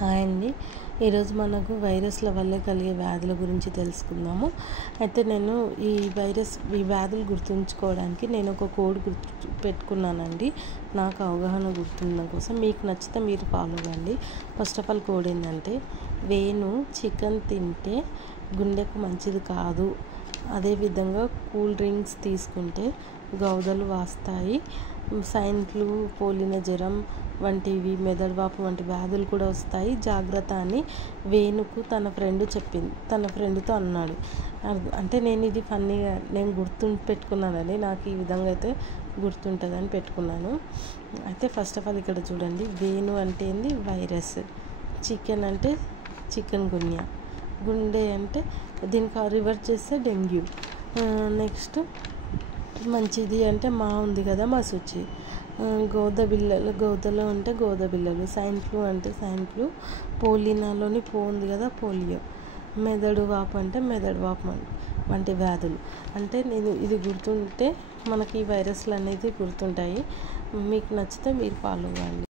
Hi అండి. ఈరోజు మనకు వైరస్ల వల్ల కలిగే వ్యాధుల గురించి తెలుసుకుందాము. అయితే నేను ఈ వ్యాధులు గుర్తుంచుకోవడానికి నేను ఒక కోడ్ పెట్టుకున్నానండి. నాకు అవగాహన గుర్తుండడం కోసం. మీకు నచ్చితే మీరు ఫాలో అవ్వండి. ఫస్ట్ ఆఫ్ ఆల్ కోడ్ ఏంటంటే, వేణు చికెన్ తింటే గుండెకు మంచిది కాదు. అదేవిధంగా కూల్ డ్రింక్స్ తీసుకుంటే గౌదలు వాస్తాయి. సైంట్లు, పోలిన జ్వరం వంటివి, మెదడువాపు వంటి వ్యాధులు కూడా వస్తాయి, జాగ్రత్త అని వేణుకు తన ఫ్రెండ్తో అన్నాడు. అంటే నేను ఇది ఫన్నీగా పెట్టుకున్నానండి. నాకు ఈ విధంగా అయితే గుర్తుంటుందని పెట్టుకున్నాను. అయితే ఫస్ట్ ఆఫ్ ఆల్ ఇక్కడ చూడండి, వేణు అంటే ఏంది? వైరస్. చికెన్ అంటే చికెన్ గున్యా. గుండె అంటే దీనికి రివర్స్ చేస్తే డెంగ్యూ. నెక్స్ట్ మంచిది అంటే మా ఉంది కదా, మసూచి. గౌదలో అంటే గౌదబిళ్ళలు. సైంట్లు అంటే సైంట్లు. పోలినాలోని ఉంది కదా, పోలియో. మెదడు వాపు అంటే మెదడు వాపు వంటి వ్యాధులు. అంటే నేను ఇది గుర్తుంటే మనకి ఈ వైరస్లు అనేది గుర్తుంటాయి. మీకు నచ్చితే మీరు ఫాలో అవ్వండి.